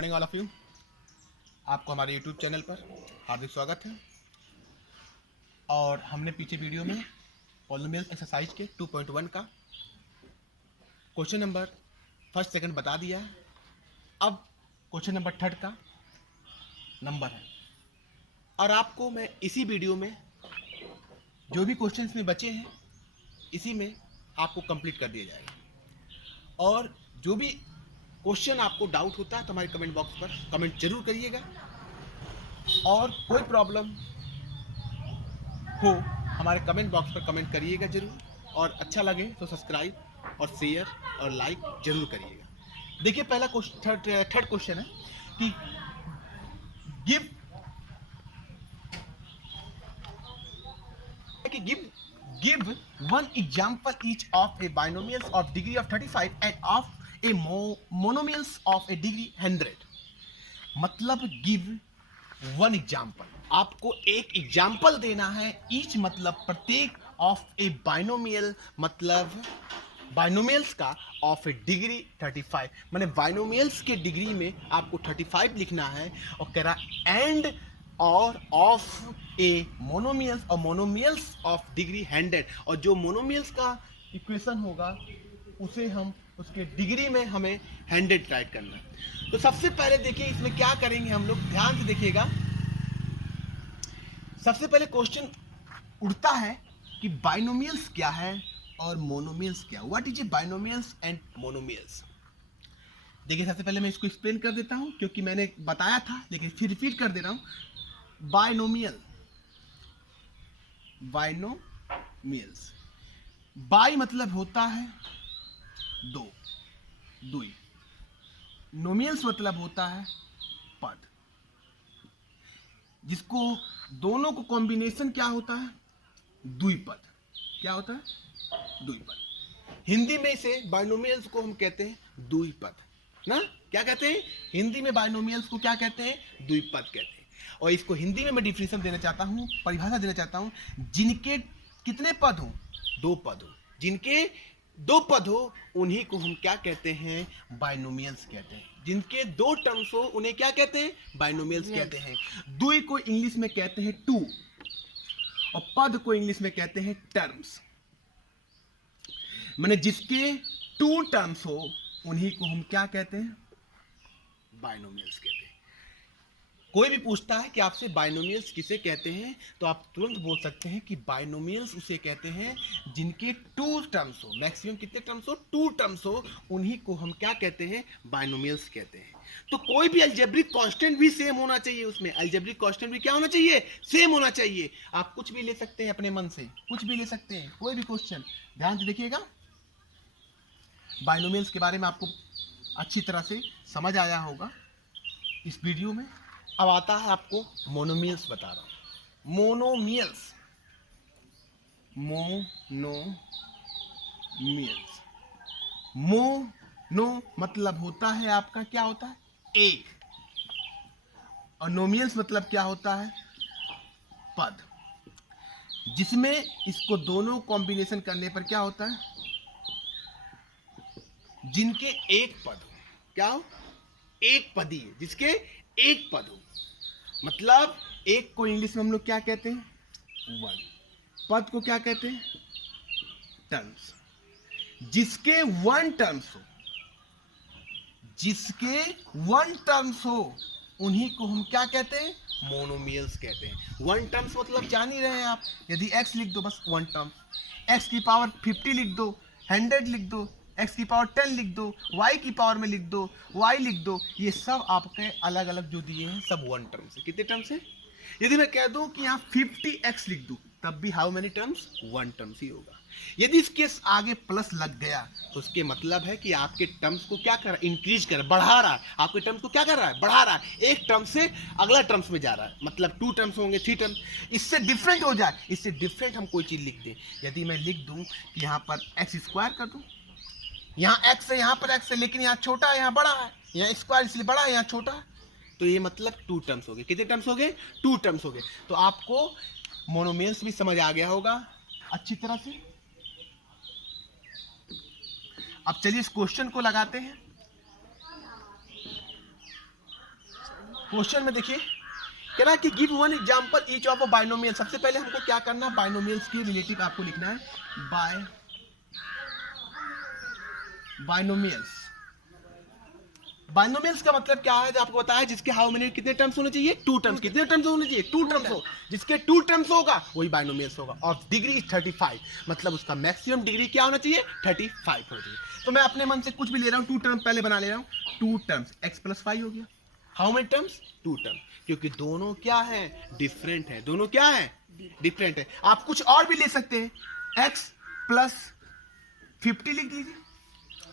Morning all of you. आपको हमारे YouTube channel पर हार्दिक स्वागत है। और हमने पीछे वीडियो में पॉलिनोमियल एक्सरसाइज के 2.1 का क्वेश्चन नंबर फर्स्ट सेकंड बता दिया है। अब क्वेश्चन नंबर थर्ड का नंबर है और आपको मैं इसी वीडियो में जो भी क्वेश्चंस में बचे हैं इसी में आपको कंप्लीट कर दिया जाएगा। और जो भी क्वेश्चन आपको डाउट होता है तो हमारे कमेंट बॉक्स पर कमेंट जरूर करिएगा, और कोई प्रॉब्लम हो हमारे कमेंट बॉक्स पर कमेंट करिएगा जरूर, और अच्छा लगे तो सब्सक्राइब और शेयर और लाइक जरूर करिएगा। देखिए पहला थर्ड क्वेश्चन है कि give one example each of a binomials of degree of 35 and of a monomials of a degree 100। मतलब give one example, आपको एक एग्जाम्पल देना है ईच मतलब प्रत्येक ऑफ ए बाइनोमियल, मतलब बाइनोमियल्स का ऑफ ए डिग्री 35, माने बाइनोमियल्स के डिग्री में आपको 35 लिखना है। और कह रहा एंड और ऑफ ए मोनोमियल्स और मोनोमियल्स ऑफ डिग्री 100, और जो मोनोमियल्स का इक्वेशन होगा उसे हम उसके डिग्री में हमें 100 राइट करना है। तो सबसे पहले देखिए इसमें क्या करेंगे हम लोग, ध्यान से देखिएगा। सबसे पहले क्वेश्चन उठता है कि बाइनोमियल्स क्या है और मोनोमियल्स क्या। What is a binomials and monomials. देखिए सबसे पहले मैं इसको एक्सप्लेन कर देता हूं क्योंकि मैंने बताया था लेकिन फिर रिपीट कर दे रहा हूं। बाइनोमियल्स, बाई मतलब होता है दो, दुई। नोमियल्स मतलब होता है पद, जिसको दोनों को कॉम्बिनेशन क्या होता है, द्विपद। क्या होता है, द्विपद। हिंदी में इसे बाइनोमियल्स को हम कहते हैं द्विपद ना। क्या कहते हैं हिंदी में बाइनोमियल्स को, क्या कहते हैं, द्विपद कहते हैं। और इसको हिंदी में मैं डिफिनेशन देना चाहता हूं, परिभाषा देना चाहता हूं। जिनके कितने पद हो, दो पद हो, जिनके दो पद हो उन्हीं को हम क्या कहते हैं, बाइनोमियल्स कहते हैं। जिनके दो टर्म्स हो उन्हें क्या कहते हैं, बाइनोमियल्स कहते हैं। द्वि को इंग्लिश में कहते हैं टू, और पद को इंग्लिश में कहते हैं टर्म्स। माने जिसके टू टर्म्स हो उन्हीं को हम क्या कहते हैं, बाइनोमियल्स कहते हैं। कोई भी पूछता है कि आपसे बाइनोमियल्स किसे कहते हैं तो आप तुरंत बोल सकते हैं कि बाइनोमियल्स उसे कहते हैं जिनके टू टर्म्स हो, मैक्सिमम कितने टर्म्स हो, टू टर्म्स हो, उन्हीं को हम क्या कहते हैं, बाइनोमियल्स कहते हैं। तो कोई भी अलजेब्रिक कांस्टेंट भी सेम होना चाहिए, उसमें अलजेब्रिक कांस्टेंट भी क्या होना चाहिए, सेम होना चाहिए। आप कुछ भी ले सकते हैं अपने मन से, कुछ भी ले सकते हैं, कोई भी क्वेश्चन। ध्यान से देखिएगा, बाइनोमियल्स के बारे में आपको अच्छी तरह से समझ आया होगा इस वीडियो में। अब आता है आपको मोनोमियल्स बता रहा हूं। मोनोमियल्स, मोनो मतलब होता है आपका, क्या होता है, एक, और नोमियल्स मतलब क्या होता है, पद, जिसमें इसको दोनों कॉम्बिनेशन करने पर क्या होता है, जिनके एक पद हो, क्या हो, एक पदी है, जिसके एक पद हो। मतलब एक को इंग्लिश में हम लोग क्या कहते हैं, वन। पद को क्या कहते हैं, टर्म्स। जिसके वन टर्म्स हो, जिसके वन टर्म्स हो उन्हीं को हम क्या कहते हैं, मोनोमियल्स कहते हैं। वन टर्म्स मतलब जान ही रहे हैं आप, यदि x लिख दो बस वन टर्म, x की पावर 50 लिख दो, 100 लिख दो, x की पावर 10 लिख दो, y की पावर में लिख दो, y लिख दो, ये सब आपके अलग अलग जो दिए हैं सब वन टर्म्स है। कितने टर्म्स है, यदि मैं कह दूं कि यहाँ 50x लिख दूं तब भी how many terms, one terms ही होगा। यदि इसके आगे प्लस लग गया तो उसके मतलब है कि आपके टर्म्स को क्या कर रहा है, इंक्रीज कर, बढ़ा रहा है। आपके टर्म्स को क्या कर रहा है, बढ़ा रहा है। एक टर्म से अगला टर्म्स में जा रहा है, मतलब टू टर्म्स होंगे, थ्री टर्म्स, इससे डिफरेंट हो जाए, इससे डिफरेंट हम कोई चीज लिख दें। यदि मैं लिख दूं कि यहाँ पर एक्स स्क्वायर कर दूं, यहाँ एक्स है, यहाँ पर एक्स है, लेकिन यहाँ छोटा है, यहाँ बड़ा है, यहाँ स्क्वायर इसलिए बड़ा है, यहाँ छोटा है, तो ये मतलब टू टर्म्स हो गए। कितने टर्म्स हो गए, टू टर्म्स हो गए। तो आपको मोनोमियल्स भी समझ आ गया होगा अच्छी तरह से। अब चलिए इस क्वेश्चन को लगाते हैं। क्वेश्चन में देखिए कह रहा है कि give one example each of a binomial. सबसे पहले हमको क्या करना है, बाइनोमियल्स की रिलेटिव आपको लिखना है। बाइनोमियल्स, बाइनोमियल्स का मतलब क्या है, जो आपको बताया जिसके हाउ मेनी कितने टर्म्स होने चाहिए, 2 टर्म्स। कितने टर्म्स होने चाहिए, 2 टर्म्स हो। जिसके 2 टर्म्स होगा वही बाइनोमियल्स होगा। और डिग्री इज 35, मतलब उसका मैक्सिमम डिग्री क्या होना चाहिए, 35 होना चाहिए। तो मैं अपने मन से कुछ भी ले रहा हूँ, 2 टर्म पहले बना ले रहा हूँ। 2 टर्म्स x+5 हो गया। हाउ मेनी टर्म्स, 2 टर्म, क्योंकि दोनों क्या है, डिफरेंट है। दोनों क्या है, डिफरेंट है। आप कुछ और भी ले सकते हैं, x+50 लिख दीजिए,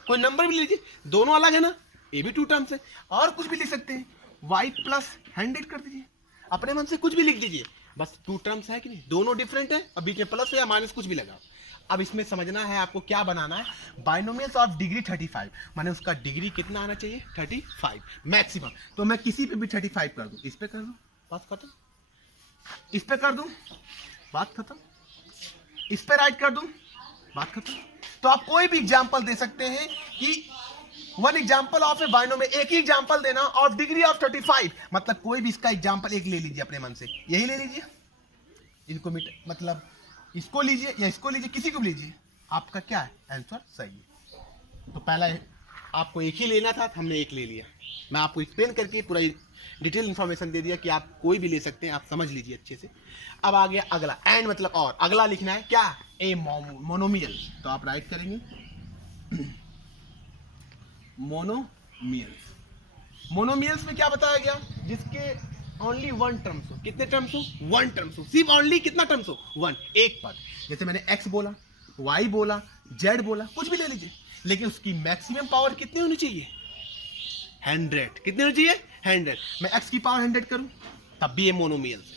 कोई नंबर भी लीजिए, दोनों अलग है ना, ये भी 2 टर्म्स है। और कुछ भी लिख सकते हैं, y+100 कर दीजिए, अपने मन से कुछ भी लिख दीजिए, बस 2 टर्म्स है कि नहीं, दोनों डिफरेंट है। अब बीच में प्लस या माइनस कुछ भी लगाओ। अब इसमें समझना है आपको क्या बनाना है, बाइनोमियल्स ऑफ डिग्री 35, माने उसका डिग्री कितना आना चाहिए, 35 मैक्सिमम। तो मैं किसी पे भी 35 कर दूं, इस पे कर दूं, बात खत्म। इस पे कर दूं, बात खत्म। इस पे राइट कर दूं, बात खत्म। तो आप कोई भी एग्जांपल दे सकते हैं कि one example of A binomial, एक ही एग्जांपल देना और डिग्री ऑफ 35, मतलब कोई भी इसका एग्जांपल एक ले लीजिए अपने मन से, यही ले लीजिए, इनको मतलब इसको लीजिए या इसको लीजिए, किसी को भी लीजिए, आपका क्या है, आंसर सही है। तो पहला आपको एक ही लेना था, हमने एक ले लिया। मैं आपको एक्सप्लेन करके पूरा डिटेल इंफॉर्मेशन दे दिया कि आप कोई भी ले सकते हैं, आप समझ लीजिए अच्छे से। अब आ गया अगला, एंड मतलब और, अगला लिखना है क्या, ए मोनोमियल। तो आप राइट करेंगे मोनोमियल्स। मोनोमियल्स में क्या बताया गया, जिसके ओनली 1 टर्म्स हो। कितने टर्म्स हो, 1 टर्म्स हो, सिर्फ ओनली कितना टर्म्स हो, 1, एक पद। जैसे मैंने x बोला, y बोला, z बोला, कुछ भी ले लीजिए, लेकिन उसकी मैक्सिमम पावर कितनी होनी चाहिए, 100। कितनी होनी चाहिए, 100। मैं x की पावर 100 करूं तब भी ये मोनोमियल्स है,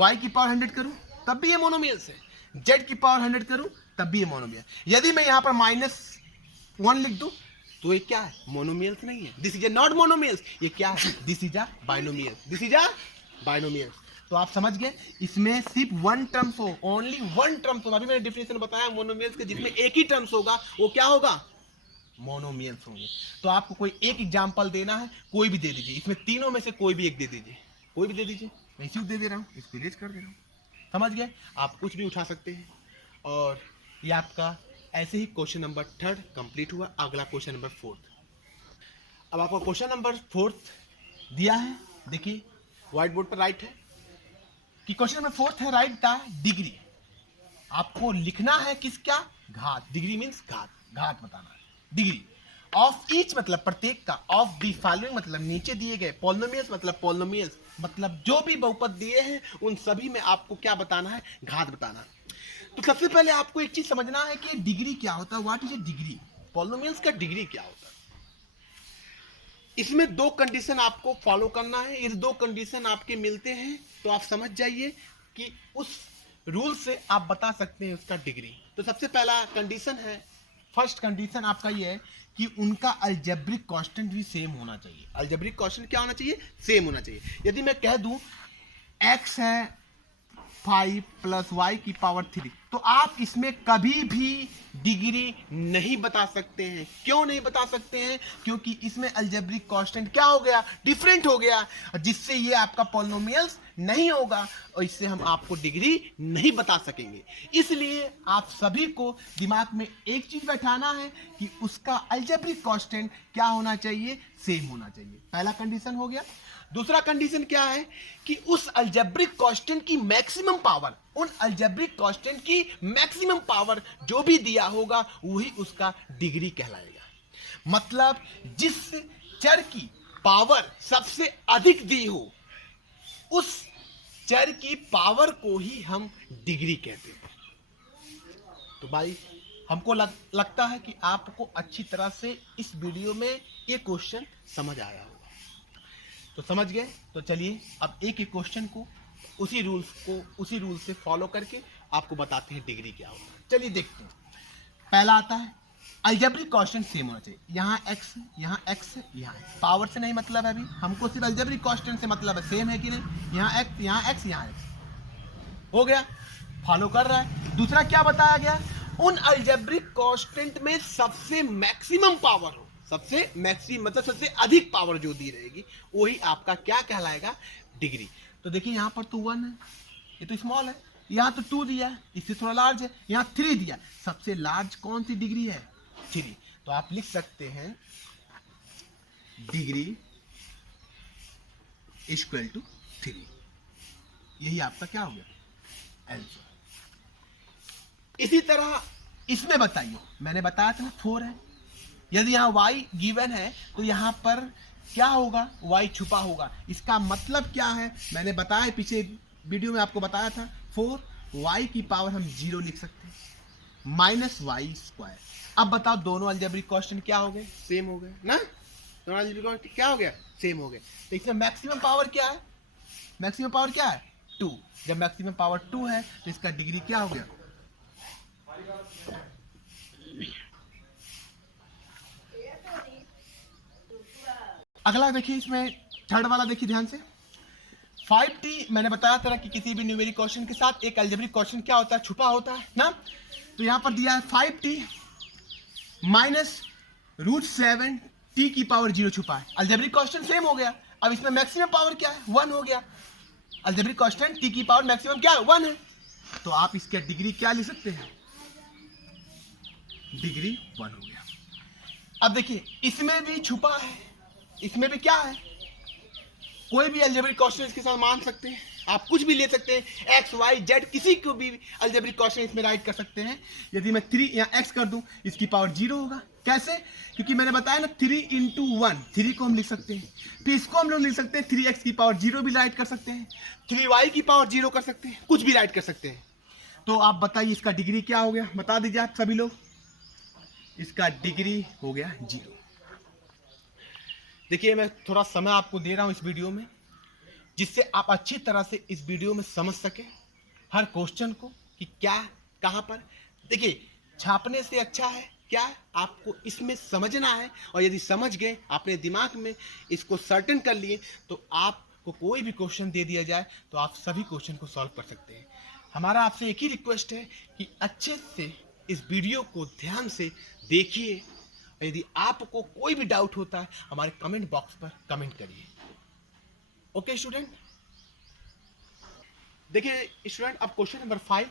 y की पावर 100 करूं तब भी ये मोनोमियल्स है, z की पावर 100 करूं तब भी ये मोनोमियल। यदि मैं यहां पर -1 लिख दूं तो ये क्या है, मोनोमियल्स नहीं है, दिस इज नॉट मोनोमियल्स। ये क्या है, this is a binomial, this is a binomial. तो आप समझ गए, इसमें सिर्फ 1 टर्म्स हो, ओनली 1 टर्म्स हो। अभी मैंने डिफिनेशन बताया मोनोमियल्स के, जिसमें एक ही टर्म्स होगा वो क्या होगा, मोनोमियल्स होंगे। तो आपको कोई एक एग्जांपल देना है, कोई भी दे दीजिए, इसमें तीनों में से कोई भी एक दे दीजिए, कोई भी दे दीजिए। मैं इसी को दे रहा हूँ, इसको इरेज कर दे रहा हूँ, समझ गए। आप कुछ भी उठा सकते हैं। और ये आपका ऐसे ही क्वेश्चन नंबर 3 कंप्लीट हुआ। अगला क्वेश्चन नंबर 4। अब आपका क्वेश्चन नंबर 4 दिया है, देखिए व्हाइट बोर्ड पर राइट है कि क्वेश्चन नंबर 4 है, राइट द डिग्री। आपको लिखना है किसका, घात। डिग्री मींस घात, घात बताना है। डिग्री ऑफ ईच मतलब प्रत्येक का, ऑफ दी फॉलोइंग मतलब नीचे दिए गए, पॉलिनोमियल्स मतलब पॉलिनोमियल्स मतलब जो भी बहुपद दिए हैं उन सभी में आपको क्या बताना है, घात बताना है। तो सबसे पहले आपको एक चीज समझना है कि डिग्री क्या होता है, what is a degree, polynomials का डिग्री क्या होता है। इसमें 2 कंडीशन आपको फॉलो करना है, ये 2 कंडीशन आपके मिलते हैं तो आप समझ जाइए कि उस रूल से आप बता सकते हैं उसका डिग्री। तो सबसे पहला कंडीशन है, फर्स्ट कंडीशन आपका ये है कि उनका अलजेब्रिक कांस्टेंट भी सेम होना चाहिए। अलजेब्रिक कांस्टेंट क्या होना चाहिए, सेम होना चाहिए। यदि मैं कह दूं x है 5 + y की पावर 3, तो आप इसमें कभी भी डिग्री नहीं बता सकते हैं। क्यों नहीं बता सकते हैं, क्योंकि इसमें अलजेब्रिक कांस्टेंट क्या हो गया, डिफरेंट हो गया, जिससे ये आपका पॉलिनोमियल्स नहीं होगा और इससे हम आपको डिग्री नहीं बता सकेंगे। इसलिए आप सभी को दिमाग में एक चीज बैठाना है कि उसका अलजेब्रिक कांस्टेंट क्या होना चाहिए, सेम होना चाहिए। पहला कंडीशन हो गया। दूसरा कंडीशन क्या है कि उस अलजेब्रिक कांस्टेंट की मैक्सिमम पावर, उन अलजेब्रिक कांस्टेंट की मैक्सिमम पावर जो भी दिया होगा वही उसका डिग्री कहलाएगा। मतलब जिस चर की पावर सबसे अधिक दी हो उस चर की पावर को ही हम डिग्री कहते हैं। तो भाई हमको लगता है कि आपको अच्छी तरह से इस वीडियो में ये क्वेश्चन समझ आया होगा। तो समझ गए, तो चलिए अब एक एक क्वेश्चन को उसी रूल से फॉलो करके आपको बताते हैं डिग्री क्या होता है। चलिए देखते हैं। पहला आता है अलजेब्रिक कांस्टेंट सेम होना चाहिए। यहाँ x, यहाँ x, यहाँ x। पावर से नहीं मतलब है, अभी हमको सिर्फ अलजेब्रिक कांस्टेंट से मतलब है, सेम है कि नहीं। यहाँ x, यहाँ x, यहाँ x हो गया, फॉलो कर रहा है। दूसरा क्या बताया गया, उन अलजेब्रिक कांस्टेंट में सबसे मैक्सिमम पावर हो, सबसे मैक्सिमम मतलब सबसे अधिक पावर जो दी रहेगी वही आपका क्या कहलाएगा, डिग्री। तो देखिए यहाँ पर तो 1 है, ये तो स्मॉल है, यहाँ तो 2 दिया है, इससे थोड़ा लार्ज है, यहाँ 3 दिया, सबसे लार्ज कौन सी डिग्री है, 3। तो आप लिख सकते हैं डिग्री इक्वल टू 3। यही आपका क्या हो गया, आंसर। इसी तरह इसमें बताइए, मैंने बताया था ना 4 है, यदि यहाँ y गिवन है तो यहाँ पर क्या होगा, y छुपा होगा। इसका मतलब क्या है, मैंने बताया पीछे वीडियो में आपको बताया था, 4y की पावर हम 0 लिख सकते हैं माइनस वाई स्क्वायर। अब बताओ दोनों अलजेब्रिक कांस्टेंट क्या हो गए, सेम हो गए ना, दोनों अलजेब्रिक कांस्टेंट क्या हो गया, सेम हो गए। तो इसमें मैक्सिमम पावर क्या है, मैक्सिमम पावर क्या है, 2। जब मैक्सिमम पावर 2 है तो इसका डिग्री क्या हो गया, अगला देखिए इसमें थर्ड वाला देखिए ध्यान से। 5t मैंने बताया था कि किसी भी न्यूमेरिक क्वेश्चन के साथ एक अलजेब्रिक क्वेश्चन क्या होता है, छुपा होता है ना। तो यहां पर दिया है 5t माइनस √7 t की पावर 0 छुपा है। अलजेब्रिक क्वेश्चन सेम हो गया। अब इसमें मैक्सिमम पावर क्या है, 1 हो गया। अलजेब्रिक क्वेश्चन t की पावर मैक्सिमम क्या है, 1 है। तो आप इसके डिग्री क्या लिख सकते हैं, डिग्री 1 हो गया। अब देखिए इसमें भी छुपा है, इसमें भी क्या है, कोई भी अलजेब्रिक क्वेश्चन इसके साथ मान सकते हैं, आप कुछ भी ले सकते हैं, एक्स वाई जेड किसी को भी अलजेब्रिक क्वेश्चन इसमें राइट कर सकते हैं। यदि मैं 3 यहाँ x कर दूं, इसकी पावर 0 होगा। कैसे, क्योंकि मैंने बताया ना 3 × 1, 3 को हम लिख सकते हैं, फिर इसको हम लोग लिख सकते हैं 3x की पावर 0 भी राइट कर सकते हैं, 3y की पावर 0 कर सकते हैं, कुछ भी राइट कर सकते हैं। तो आप बताइए इसका डिग्री क्या हो गया, बता दीजिए आप सभी लोग। इसका डिग्री हो गया 0। देखिए मैं थोड़ा समय आपको दे रहा हूं इस वीडियो में, जिससे आप अच्छी तरह से इस वीडियो में समझ सके हर क्वेश्चन को कि क्या कहां पर। देखिए छापने से अच्छा है क्या, आपको इसमें समझना है, और यदि समझ गए अपने दिमाग में इसको सर्टेन कर लिए तो आपको कोई भी क्वेश्चन दे दिया जाए तो आप सभी क्वेश्चन को सॉल्व कर सकते हैं। हमारा आपसे एक ही रिक्वेस्ट है कि अच्छे से इस वीडियो को ध्यान से देखिए। यदि आपको कोई भी डाउट होता है हमारे कमेंट बॉक्स पर कमेंट करिए। ओके स्टूडेंट, देखिए स्टूडेंट अब question number 5,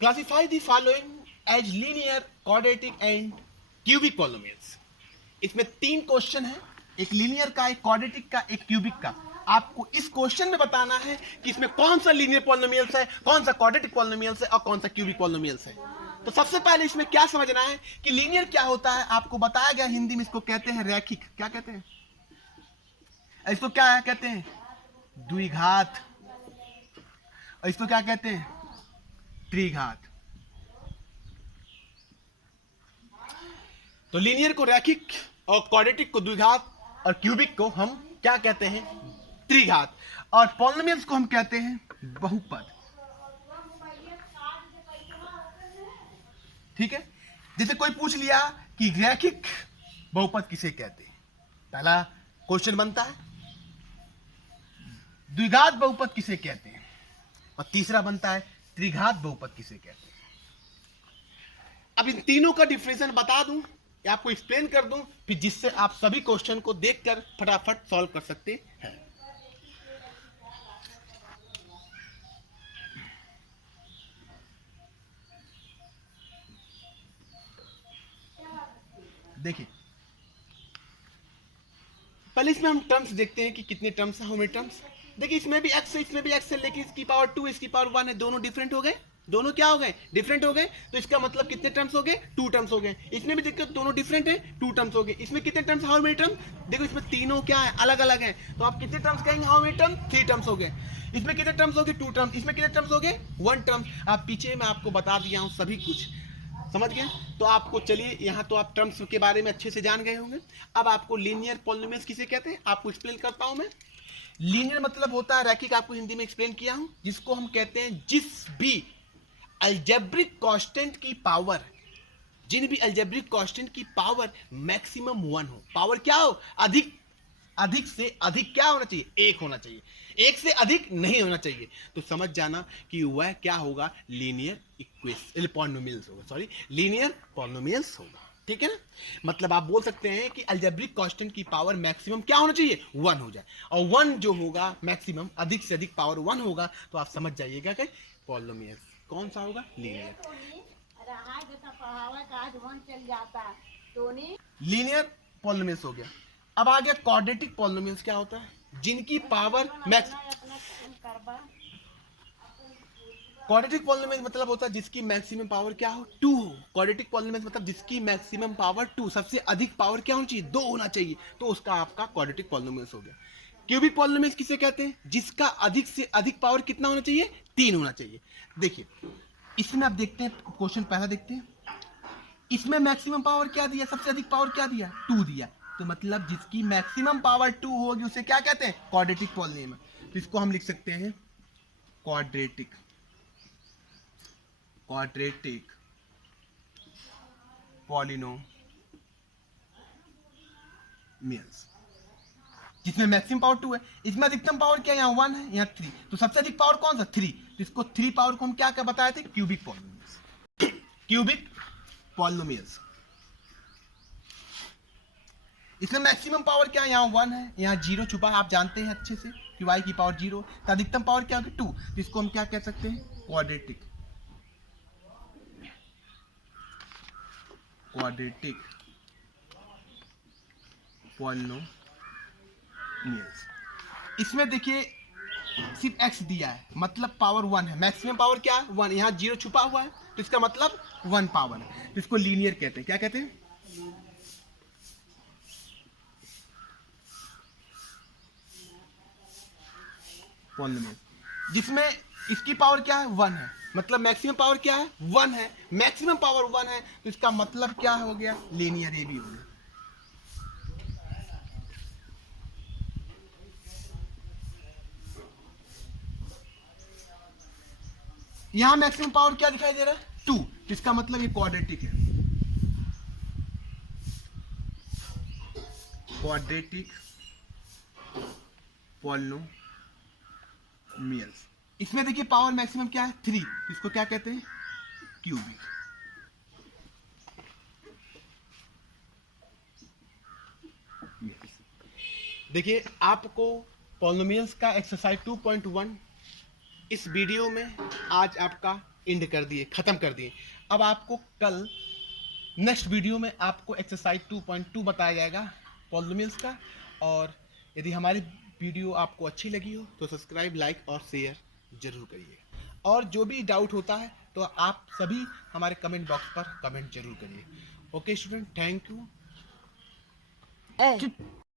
classify the following as linear, quadratic and cubic polynomials. इसमें 3 क्वेश्चन है, एक लीनियर का, एक क्वाड्रेटिक का, एक क्यूबिक का। आपको इस क्वेश्चन में बताना है कि इसमें कौन सा लीनियर पॉलिनोमियल्स है, कौन सा क्वाड्रेटिक पॉलिनोमियल्स है और कौन सा क्यूबिक पॉलिनोमियल्स है। तो सबसे पहले इसमें क्या समझना है कि लीनियर क्या होता है, आपको बताया गया हिंदी में इसको कहते हैं रैखिक। क्या कहते हैं इसको, क्या कहते हैं, द्विघात। और इसको क्या कहते हैं, त्रिघात। तो लीनियर को रैखिक और क्वाड्रेटिक को द्विघात और क्यूबिक को हम क्या कहते हैं, त्रिघात। और पॉलिनोमियल्स को हम कहते हैं बहुपद। ठीक है, जैसे कोई पूछ लिया कि रैखिक बहुपद किसे कहते हैं, पहला क्वेश्चन बनता है द्विघात बहुपद किसे कहते हैं, और तीसरा बनता है त्रिघात बहुपद किसे कहते हैं। अब इन तीनों का डिफरेंशिएशन बता दूं या आपको एक्सप्लेन कर दूं, फिर जिससे आप सभी क्वेश्चन को देखकर फटाफट सॉल्व कर सकते हैं। देखिए पहले इसमें हम टर्म्स देखते हैं कि कितने टर्म्स हैं, हाउ मेनी टर्म्स। देखिए इसमें भी x है, इसमें भी x है, लेकिन इसकी पावर 2 इसकी पावर 1 है, दोनों डिफरेंट हो गए, दोनों क्या हो गए, डिफरेंट हो गए। तो इसका मतलब कितने टर्म्स हो गए, 2 टर्म्स हो गए। इसमें भी देखिए दोनों डिफरेंट है, 2 टर्म्स हो गए। इसमें कितने टर्म्स, हाउ मेनी टर्म्स, देखो इसमें तीनों क्या है, अलग अलग है। तो आप कितने टर्म्स कहेंगे, हाउ मेनी टर्म्स, 3 टर्म्स हो गए। इसमें कितने टर्म्स हो गए, 2 टर्म्स। इसमें कितने टर्म्स हो गए, 1 टर्म्स। आप पीछे मैं आपको बता दिया हूँ, सभी कुछ समझ गए। तो आपको चलिए यहाँ तो आप टर्म्स के बारे में अच्छे से जान गए होंगे। अब आपको लीनियर पॉलिनोमियल्स किसे कहते हैं आपको एक्सप्लेन करता हूं मैं। लीनियर मतलब होता है रैखिक, आपको हिंदी में एक्सप्लेन किया हूं, जिसको हम कहते हैं जिस भी अलजेब्रिक कांस्टेंट की पावर, जिन भी अलजेब्रिक कांस्टेंट की पावर मैक्सिमम 1 हो, पावर क्या हो, अधिक से अधिक क्या होना चाहिए, 1 होना चाहिए, 1 से अधिक नहीं होना चाहिए। तो समझ जाना कि वह क्या होगा, लीनियर पॉलिनोमियल्स होगा, लीनियर पॉलिनोमियल्स होगा। ठीक है ना। मतलब आप बोल सकते हैं कि अलजेब्रिक कांस्टेंट की पावर मैक्सिमम क्या होना चाहिए, 1 हो जाए, और 1 जो होगा मैक्सिमम, अधिक से अधिक पावर 1 होगा, तो आप समझ जाइएगा कि पॉलिनोमियल कौन सा होगा, लीनियर। लीनियर पॉलिनोमियल्स हो गया। अब आ गया क्वाड्रेटिक पॉलिनोमियल्स, क्या होता है, जिनकी पावर मैक्स, क्वाड्रेटिक पॉलिनोमियल मतलब होता है जिसकी मैक्सिमम पावर क्या हो, 2 हो। क्वाड्रेटिक पॉलिनोमियल मतलब जिसकी मैक्सिमम पावर 2, सबसे अधिक पावर क्या होनी चाहिए, 2 होना चाहिए, तो उसका आपका क्वाड्रेटिक पॉलिनोमियल्स हो गया। क्यूबिक पॉलिनोमियल्स किसे कहते हैं, जिसका अधिक से अधिक पावर कितना होना चाहिए, 3 होना चाहिए। देखिए इसमें आप देखते हैं, क्वेश्चन पहला देखते हैं, इसमें मैक्सिमम पावर क्या दिया, सबसे अधिक पावर क्या दिया, 2 दिया, तो मतलब जिसकी मैक्सिमम पावर 2 होगी उसे क्या कहते हैं, क्वाड्रेटिक पॉलिनोमियल। तो इसको हम लिख सकते हैं क्वाड्रेटिक, क्वाड्रेटिक पॉलिनोमियल्स, जिसमें मैक्सिमम पावर 2 है, इसमें अधिकतम पावर क्या है, यहाँ 1 है, यहाँ 3, तो सबसे अधिक पावर कौन सा, 3, तो इसको 3 पावर को हम क्या क्या बताए थे, क्यूबिक पॉलिनोमियल्स, क्यूबिक पॉलिनोमियल्स। इसमें मैक्सिमम पावर क्या है, यहाँ 1 है, यहाँ 0 छुपा है, आप जानते हैं अच्छे से कि y की पावर 0, तो अधिकतम पावर क्या होगी, 2, तो इसको हम क्या कह सकते हैं, क्वाड्रेटिक, क्वाड्रेटिक पॉलिनोमियल्स। इसमें देखिए सिर्फ x दिया है, मतलब पावर 1 है, मैक्सिमम पावर क्या है, 1, यहाँ 0 छुपा हुआ है, तो इसका मतलब 1 पावर है, तो इसको लीनियर कहते हैं, क्या कहते हैं, पॉलिनोमियल, जिसमें इसकी पावर क्या है, 1 है, मतलब मैक्सिमम पावर क्या है, 1 है, मैक्सिमम पावर 1 है, तो इसका मतलब क्या हो गया, लीनियर, ये भी हो गया। यहां मैक्सिमम पावर क्या दिखाई दे रहा है, 2, तो इसका मतलब ये क्वाड्रेटिक है, क्वाड्रेटिक पॉलिनोमियल्स। इसमें देखिए पावर मैक्सिमम क्या है, 3, तो इसको क्या कहते हैं, क्यूबिक। देखिए आपको पॉलिनोमियल्स का एक्सरसाइज 2.1 इस वीडियो में आज आपका एंड कर दिए, खत्म कर दिए। अब आपको कल नेक्स्ट वीडियो में आपको एक्सरसाइज 2.2 बताया जाएगा पॉलिनोमियल्स का। और यदि हमारी वीडियो आपको अच्छी लगी हो तो सब्सक्राइब, लाइक और शेयर जरूर करिए। और जो भी डाउट होता है तो आप सभी हमारे कमेंट बॉक्स पर कमेंट जरूर करिए। Okay student, thank you.